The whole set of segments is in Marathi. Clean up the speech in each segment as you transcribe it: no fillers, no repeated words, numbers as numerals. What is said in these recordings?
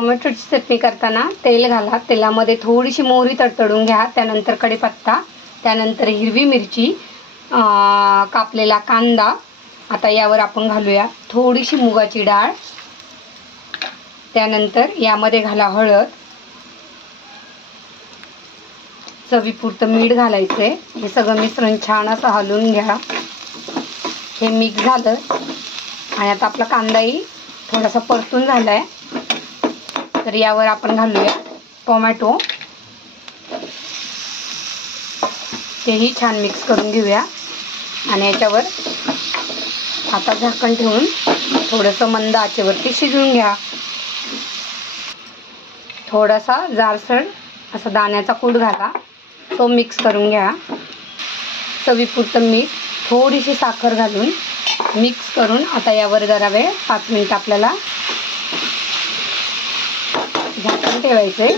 टोमॅटोची चटणी करताना तेल घाला, तेलामध्ये थोडीशी मोहरी तडतडून घ्या, त्यानंतर कढीपत्ता, त्यानंतर हिरवी मिरची, कापलेला कांदा. आता यावर आपण घालूया थोडीशी मुगाची डाळ, त्यानंतर यामध्ये घाला हळद, चवीपुरतं मीठ घालायचं आहे. हे सगळं मिश्रण छान असं हलवून घ्या. हे मिक्स झालं आणि आता आपला कांदाही थोडासा परतून झाला आहे, तर यावर आपण घालूया टोमॅटो. तेही छान मिक्स करून घेऊया आणि याच्यावर आता झाकण ठेवून थोडंसं मंद आचेवरती शिजवून घ्या. थोडासा जाडसर असा दाण्याचा कूट घाला, तो मिक्स करून घ्या. चवीपुरतं मीठ, थोडीशी साखर घालून मिक्स करून आता यावर जरा वेळ 5 मिनिट आपल्याला झाकण ठेवायचं आहे.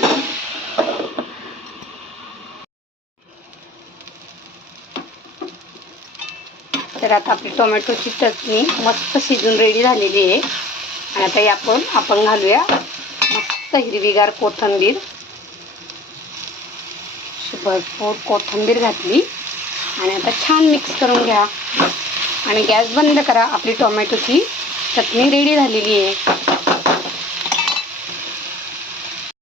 तर आता आपली टोमॅटोची चटणी मस्त शिजून रेडी झालेली आहे आणि आता आपण घालूया मस्त हिरवीगार कोथिंबीर. भरपूर कोथिंबीर घातली आणि आता छान मिक्स करून घ्या आणि गॅस बंद करा. आपली टोमॅटोची चटणी रेडी झालेली आहे.